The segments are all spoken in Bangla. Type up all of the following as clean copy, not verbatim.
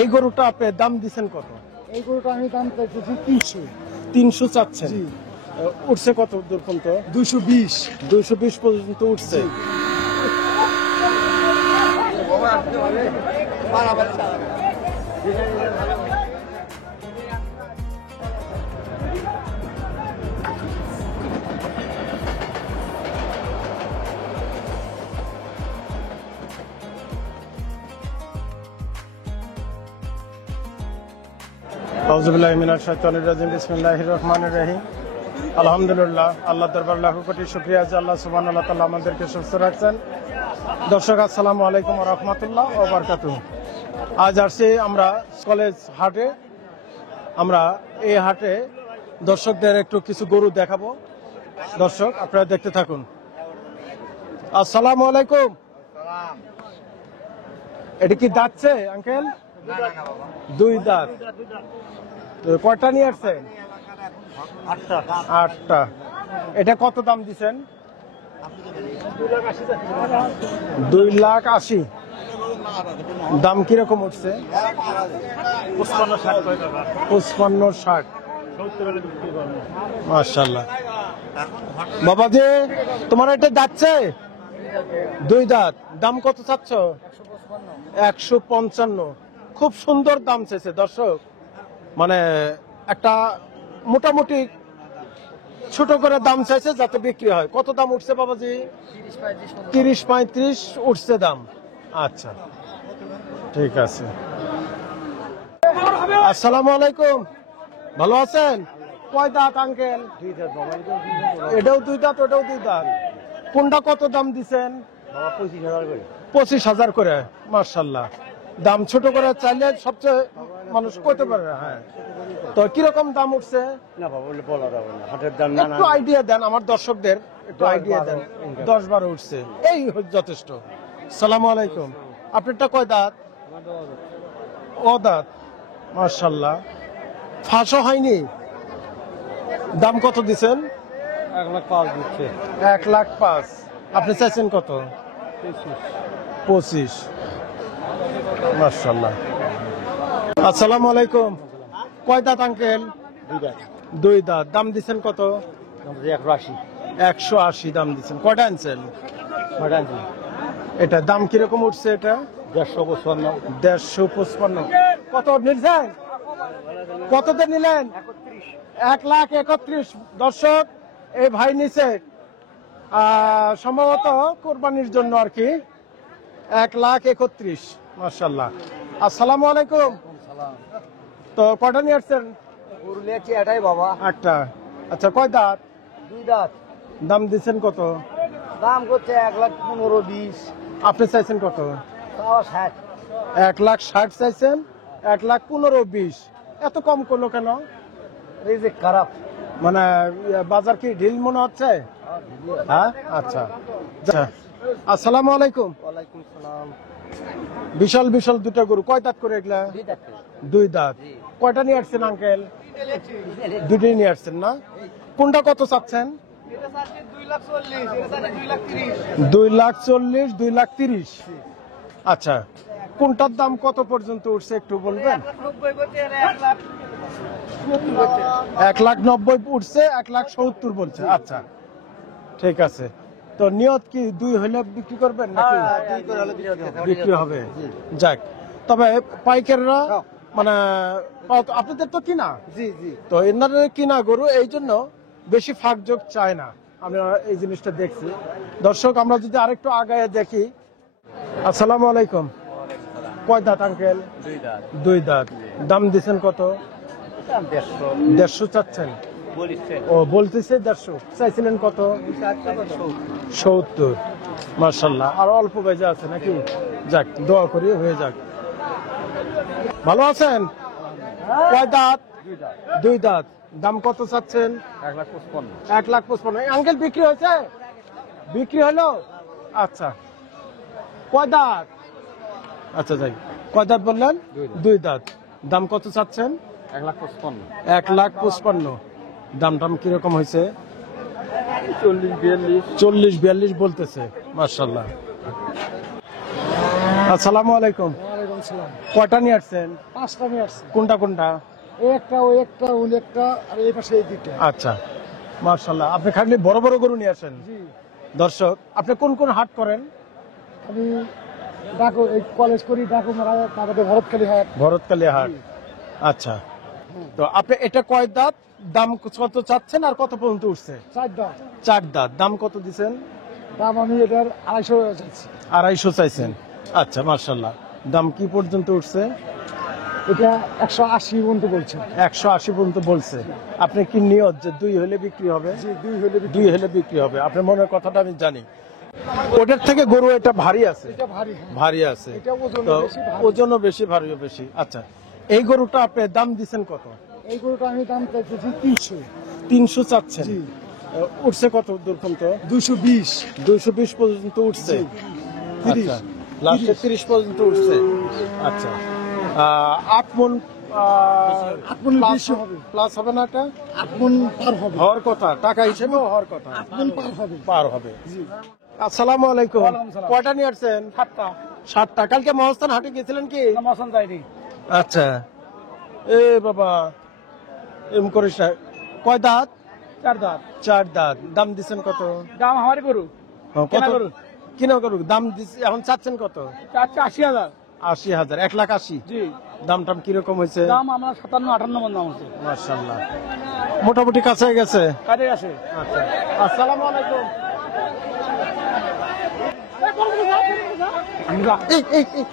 এই গরুটা আপনি দাম দিচ্ছেন কত? এই গরুটা আমি দাম চাইছি 300। 300 চাচ্ছেন? জি। উঠছে কত দূর পর্যন্ত? 220। 220 পর্যন্ত উঠছে। আউযুবিল্লাহি মিনাশ শাইতানির রাজিম। বিসমিল্লাহির রহমানির রহিম। আলহামদুলিল্লাহ, আল্লাহ দরবার লাখো কোটি শুকরিয়া যে আল্লাহ সুবহানাহু ওয়া তাআলা আমাদেরকে সুস্থ রাখছেন। দর্শক আসসালামু আলাইকুম ওয়া রাহমাতুল্লাহ ওয়া বারাকাতুহু। আজ আসছি আমরা কলেজ হাটে। আমরা এই হাটে দর্শকদের একটু কিছু গরু দেখাবো। দর্শক আপনারা দেখতে থাকুন। আসসালামু আলাইকুম। এটা কি দাঁতছে আঙ্কেল? দুই দাঁত। তো কয়টা নিয়ে আসছেন? 8টা। এটা কত দাম দিচ্ছেন? 2,80,000। দাম কিরকম উঠছে? 55-60। মাশাআল্লাহ। বাবাজি তোমার এটা যাচ্ছে? দুই দাঁত। দাম কত চাচ্ছ? 155। খুব সুন্দর দাম চাইছে দর্শক। মানে একটা মোটামুটি ছোট করে দাম চাইছে যাতে বিক্রি হয়। কত দাম উঠছে বাবাজি? 30-35 উঠছে দাম। আচ্ছা ঠিক আছে। আসসালামু আলাইকুম, ভালো আছেন? কয় দাঁত আঙ্কেল? এটাও দুই দাঁত, ওটাও দুই দাঁত। কোনটা কত দাম দিছেন? 25,000 করে। মাশাআল্লাহ। দাম ছোট করে চাইলে সবচেয়ে মানুষ করতে পারে। হ্যাঁ, তো কিরকম দাম উঠছে? একটু আইডিয়া দেন আমার দর্শকদের, একটু আইডিয়া দেন। 10-12 উঠছে, এই যথেষ্ট। সালামু আলাইকুম। আপনারটা কয় দাঁত? ও দাঁত। মাশাআল্লাহ। ফাঁসও হয়নি? দাম কত দিছেন? 1,05,000 দিচ্ছে। 1,05,000। আপনি চাইছেন কত? 25। মাশাআল্লাহ। আসসালামু আলাইকুম। কয় দাঁত আঙ্কেল? দুই দাঁত। দাম দিচ্ছেন কত? 180 দাম দিচ্ছেন। কয়টা আনছেন? এটা দাম কিরকম উঠছে? এটা 155। কত নিলেন? কততে নিলেন? 1,31,000। দর্শক এই ভাই নিচে সম্ভবত কোরবানির জন্য আর কি। 1,31,000। মাশাআল্লাহ। আসসালামু আলাইকুম। তো কয়টা নিয়ে আসছেন? এটাই বাবা। 8টা। আচ্ছা কয় দাঁত? দুই দাঁত। দাম দিচ্ছেন কত? দাম করছে 1,15,20। আপনি চাইছেন কত? 60। 1,60,000 চাইছেন, 1,15,20। এত কম করলো কেন? এই যে খারাপ। মানে বাজার কি ঢিল মনে হচ্ছে? হ্যাঁ, আচ্ছা। আসসালামু আলাইকুম। ওয়ালাইকুম সালাম। বিশাল বিশাল দুটা গরু। কয় দাঁত করে এগুলা? দুই দাঁত। কয়টা নিয়ে আসছেন আঙ্কেল? দুটোই নিয়ে আসছেন না? কোনটা কত চাচ্ছেন? 2,40,000, 2,30,000। আচ্ছা, কোনটার দাম কত পর্যন্ত উঠছে একটু বলবেন? 1,90,000 উঠছে, 1,70,000 বলছে। আচ্ছা ঠিক আছে। তো নিয়ত কি দুই হলে বিক্রি করবেন নাকি? বিক্রি হবে। যাক, তবে পাইকাররা মানে আপনাদের তো কিনা, জি জি, তো এনাদের কিনা গরু, এই জন্য বেশি ফাঁক যোগ চায় না। আমরা এই জিনিসটা দেখছি। দর্শক আমরা যদি আরেকটু আগায় দেখি। আসসালামু আলাইকুম। কয় দাঁত আঙ্কেল? দুই দাঁত। দাম দিচ্ছেন কত? 150 চাচ্ছেন? ও বলতেছে 150। চাইছিলেন কত? 70। মাশাআল্লাহ। আর অল্প বেজা আছে নাকি? যাক, দোয়া করি হয়ে যাক। ভালো আছেন? কয় দাঁত? দুই দাঁত। দাম কত চাচ্ছেন? 1,55,000। আঙ্কেল বিক্রি হয়েছে? বিক্রি হলো? আচ্ছা। কয় দাঁত? আচ্ছা যাই, কয় দাঁত বললেন? দুই দাঁত। দাম কত চাচ্ছেন? 1,55,000। দাম টাম কিরকম হয়েছে? 40-42 বলতেছে। মাশাআল্লাহ। আসসালামু আলাইকুম। আনছিলাম। কয়টা নিয়ে আসছেন? 5টা নিয়ে আসছি। কোনটা কোনটা? এই একটা, ওই একটা, ওই একটা, আর এই পাশে এই দুইটা। আচ্ছা, মাশাআল্লাহ। আপনি খালি বড় বড় গরু নিয়ে আসেন। জি, দর্শক, আপনি কোন কোন হাট করেন? আমি ডাকো এই কলেজ করি, ডাকো মারা, তারপরে ভরতখালি হাট। ভরতকালী হাট। আচ্ছা, তো আপনি এটা কয় দাঁত, দাম কত চাচ্ছেন আর কত পর্যন্ত উঠছে? 4 দাম। 4 দাঁত, দাম কত দিছেন? দাম আমি এটার 250 চাইছি। 250 চাইছেন। আচ্ছা, মাশাআল্লাহ। দাম কি পর্যন্ত উঠছে? এটা 180 পর্যন্ত বলছে। 180 পর্যন্ত বলছে। আপনি কি নিয়ত যে 2 হলে বিক্রি হবে? জি, 2 হলে 2 হলে বিক্রি হবে। আপনার মনের কথাটা আমি জানি। ওটার থেকে গরু এটা ভারী আছে। এটা ভারী। ভারী আছে। এটা ওজন তো বেশি, ভারী। ওজনও বেশি, ভারীও বেশি। আচ্ছা, এই গরুটা আপনি দাম দিছেন কত? এই গরুটা আমি দাম চাইতেছি 300। 300 চাচ্ছেন। জি। উঠছে কত দূর পর্যন্ত? 220। 220 পর্যন্ত উঠছে। জি। 30। আচ্ছা, লাস্টে 30 পর্যন্ত উঠছে। আচ্ছা, 8 মণ 8 মণের প্লাস বেশি হবে। প্লাস হবে না? এটা 8 মণ পার হবে। হওয়ার কথা, টাকা হিসেবেও হওয়ার কথা। 8 মণ পার হবে। পার হবে। জি। আসসালামু আলাইকুম। ওয়ালাইকুম সালাম। কয়টা নিয়ে আসছেন? 7টা। 7টা। কালকে মহস্থান হাটে গেছিলেন কি? মশন যায়নি। আচ্ছা, এ বাবা, এম করিস না। কয় দাঁত? 4 দাম। 4 দাঁত। দাম দিচ্ছেন কত? দাম আমারই গরু। কত? কেনা গরু। কিনা গরু দাম এখন চাচ্ছেন কত? চাচ্ছে 80,000। 80,000, 1,80,000। জি। দাম টাম কিরকম হয়েছে? দাম আমরা 57-58 মন দাম আছে। মাশাআল্লাহ, মোটামুটি কাছে গেছে। কাজে আছে। আচ্ছা, আসসালামু আলাইকুম। এই, এই, এই।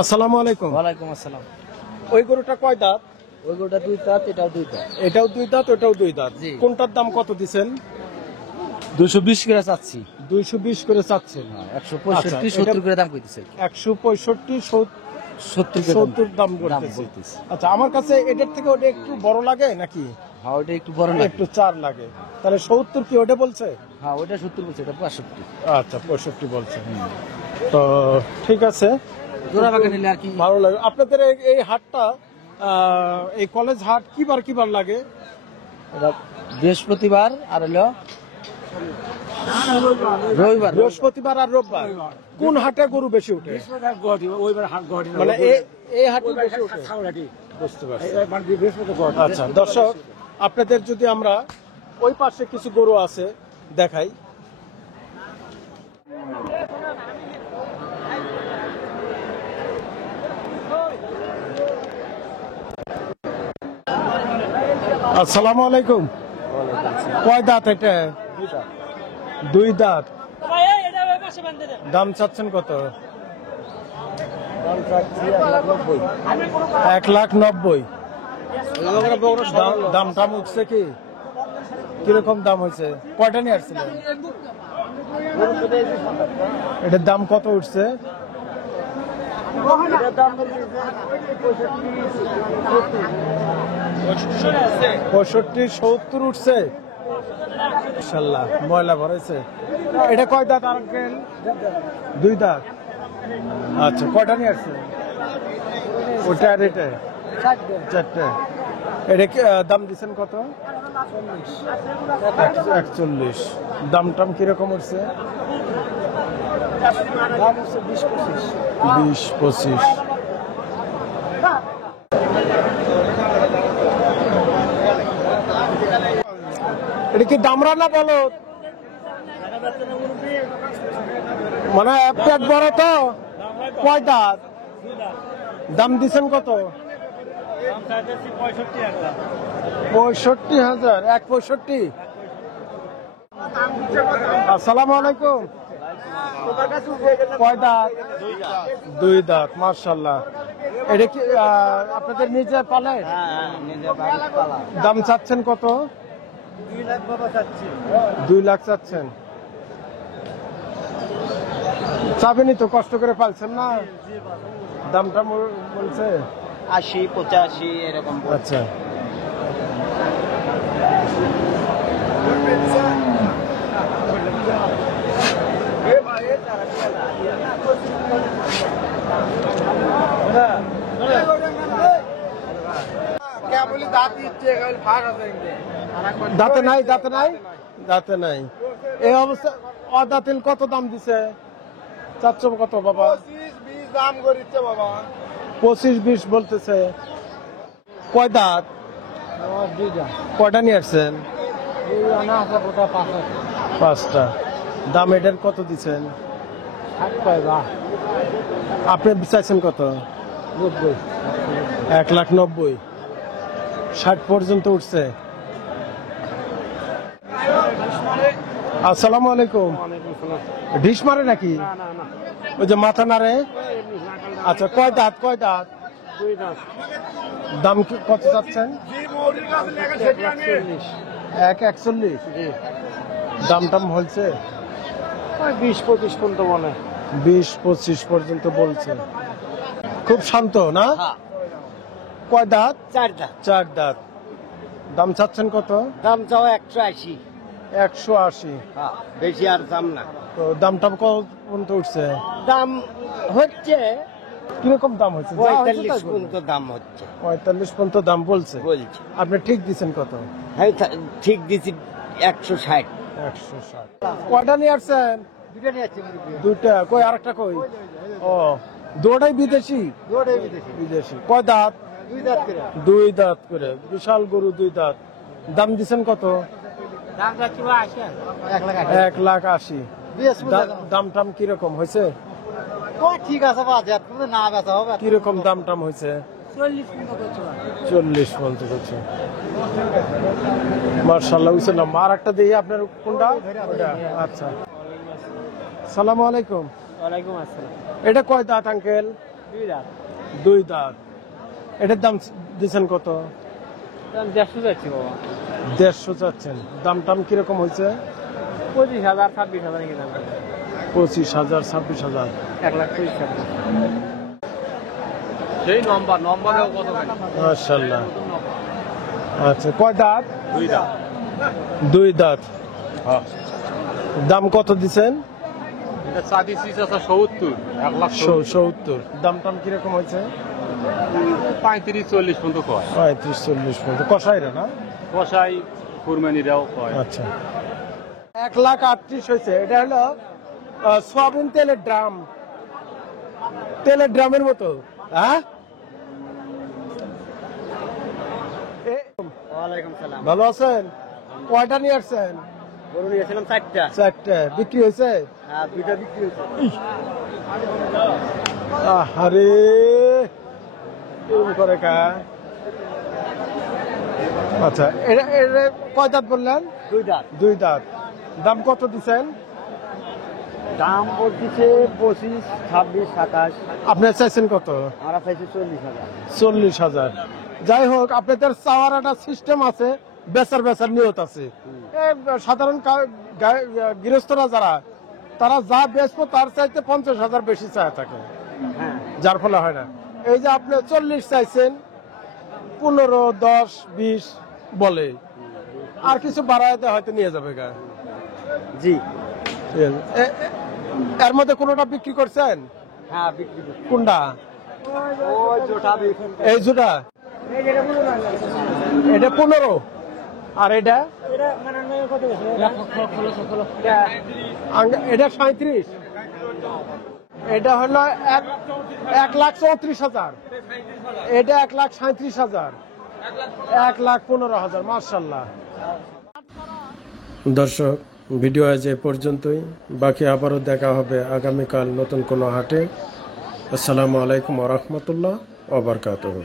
আসসালামু আলাইকুম। ওয়ালাইকুম আসসালাম। ওই গরুটা কয় দাঁত? ওই গরুটা 2 দাঁত, এটাও 2 দাঁত। এটাও 2 দাঁত, ওটাও 2 দাঁত। জি। কোনটার দাম কত দিছেন? 220 করে চাচ্ছি। 220 করে চাচ্ছেন। 165 আচ্ছা, 70 করে দাম কইতেছে। 165 70 70 দাম দাম বলতেছে। বলতেছে। আচ্ছা, আমার কাছে এটার থেকে ওটা একটু বড় লাগে নাকি? হ্যাঁ, ওটা একটু বড় না। একটু 4 লাগে। তাহলে 70 কি ওটা বলছে? হ্যাঁ, ওটা 70 বলছে, এটা 65। আচ্ছা, 65 বলছে। তো ঠিক আছে, জোড়া বাগা নিলে আর কি। ভালো লাগে। আপনাদের এই হাটটা, এই কলেজ হাট কিবার কিবার লাগে? এটা বৃহস্পতিবার আর হলো রবিবার। বৃহস্পতিবার আর রোববার। কোন হাটে গরু বেশি উঠে? মানে এই হাটে বেশি উঠে। বুঝতে পারছি। আচ্ছা, দর্শক, আপনাদের যদি আমরা ওই পাশে কিছু গরু আছে দেখাই। আসসালামু আলাইকুম। কয় দাঁত এটা? 2 দাঁত। দাম চাচ্ছেন কত? দাম চাচ্ছি 190। 1,90,000। দাম টাম উঠছে কি? কিরকম দাম হয়েছে? কয়টা নিয়ে আসছিলেন? এটার দাম কত উঠছে? এটার দাম 65, 70 উঠছে। ইনশাআল্লাহ, ময়লা ভরেছে। এটা কয় দাঁত আঙ্কেল? 2 দাঁত। আচ্ছা, কয়টা নিয়ে আসছে? ওটা আর এটা 4টে। এটা কি দাম দিচ্ছেন কত? 41। দাম টাম কিরকম উঠছে? দাম হচ্ছে 20-25। 20-25। এটা কি দামরা না বলো? মানে পেট বড় তো? কয় দাঁত? দাম দিচ্ছেন কত? 65,000। 165। আসসালামু আলাইকুম। কয় দাঁত? 2 দাঁত। মাশাআল্লাহ। এটা কি আপনাদের নিজে পালে? দাম চাচ্ছেন কত? 2 লাখ বাবা চাচ্ছি। 2 লাখ চাচ্ছেন, চাবেনি তো, কষ্ট করে পালছেন না, দামটা বলছে 80-85 এরকম। আচ্ছা। দাঁতে নাই, দাঁতে নাই, দাঁতে নাই। এই অবস্থা অদাতিল কত দাম দিছে? চাচ্ছ কত বাবা? 25-20 দাম করিচ্ছে বাবা। 25-20 বলতেছে। কয় দাঁত? কয়টা নিয়ে আসছেন? 5টা। দাম এটার কত দিচ্ছেন? আপনি চাইছেন কত? 1,90,000। 60 পর্যন্ত উঠছে। আসসালামু আলাইকুম। ঢিস মারে নাকি? ওই যে মাথা নাড়ে। আচ্ছা, কয় দাঁত? কয় দাঁত? 2 দাঁত। দাম কত চাচ্ছেন? 1,41। দাম টাম হয়েছে? 20-25 পর্যন্ত বলে। 20-25 পর্যন্ত বলছে। খুব শান্ত না? কয় দাঁত? 4 দাঁত। 4 দাঁত। দাম চাচ্ছেন কত? দাম চাও 180। 180। হ্যাঁ, বেশি আর দাম না। তো দামটা কত পর্যন্ত উঠছে? দাম হচ্ছে কিরকম দাম হচ্ছে? 45 পর্যন্ত দাম হচ্ছে। 45 পর্যন্ত দাম বলছে। বলছি আপনি ঠিক দিচ্ছেন কত? হ্যাঁ, ঠিক দিছি 160। 160। কয়টা নিয়ে আসছেন? দুটো নিয়ে যাচ্ছে। দুইটা। কই আরেকটা কই? ও, দুটোই বিদেশি? দুটোই বিদেশি। বিদেশি। কয় দাঁত? 2 দাঁত করে। 2 দাঁত করে। বিশাল গরু, 2 দাঁত। দাম দিচ্ছেন কত? দাম যাচ্ছে 80। 1,80,000। দাম টাম কিরকম হয়েছে? ঠিক আছে, বাজার তুমি না বেচা হবে। কিরকম দাম টাম হয়েছে? 40 পর্যন্ত করছে। 40 পর্যন্ত করছে। মার্শাল্লাহ উঠছে না। আর একটা দিয়ে আপনার কোনটা? ওটা। আচ্ছা। সালামু আলাইকুম। ওয়ালাইকুম আসসালাম। এটা কয় দাঁত আঙ্কেল? 2 দাঁত। 2 দাঁত। এটার দাম দিচ্ছেন কত? দাম 150 যাচ্ছে বাবা। 150 চাচ্ছেন। দাম টাম কিরকম হয়েছে? 25,000-26,000 কি দাম? 25,000 26,000। 1,20,000। সেই নম্বরেও কত? মাশাআল্লাহ। আচ্ছা, কয় দাঁত? 2 দাঁত। 2 দাঁত। দাম কত দিচ্ছেন? এটা চাঁদিছি 70, 70। দাম টাম কিরকম হয়েছে? 35-40 পর্যন্ত কয়। 35-40 পর্যন্ত। কষাইরা না? কষাই কুরবানিরাও কয়। আচ্ছা। 1,38,000 হয়েছে। এটা হলো সয়াবিন তেলের ড্রাম, তেলের ড্রামের মতো। হ্যাঁ, ওয়ালাইকুম সালাম। ভালো আছেন? কয়টা নিয়ে আসছেন? গরু নিয়েছিলাম 4টা। 4টা। বিক্রি হয়েছে? হ্যাঁ, 2টা বিক্রি হয়েছে। আরে এরকম করে কা? আচ্ছা, এটা কয় দাঁত বললেন? 2 দাঁত। 2 দাঁত। দাম কত দিচ্ছেন? দাম বলতেছে 25, 26, 27। আপনি চাইছেন কত? আমরা চাইছি 40,000। 40,000। যাই হোক, আপনাদের চাওয়ার একটা সিস্টেম আছে, বেচার নিয়ত আছে। সাধারণ গৃহস্থরা যারা, তারা যা বেচবো তার চাইতে 50,000 বেশি চায় থাকে, যার ফলে হয় না। এই যে আপনি 40 চাইছেন, 15, 10, 20 বলে, আর কিছু বাড়ায় হয়তো নিয়ে যাবে গা। জি। এর মধ্যে কোনোটা বিক্রি করছেন? হ্যাঁ, বিক্রি করছি। কোনটা? ওই জোটা বিক্রি। এই জোটা? এটা 15। আর এটা? এটা 37। এটা হলো 1,34,000। এটা 1,37,000। 1,15,000। মাশাআল্লাহ। দর্শক, ভিডিও আজ এ পর্যন্তই। বাকি আবারও দেখা হবে আগামীকাল নতুন কোনো হাটে। আসসালামু আলাইকুম ওয়া রাহমাতুল্লাহ ওয়া বারাকাতুহু।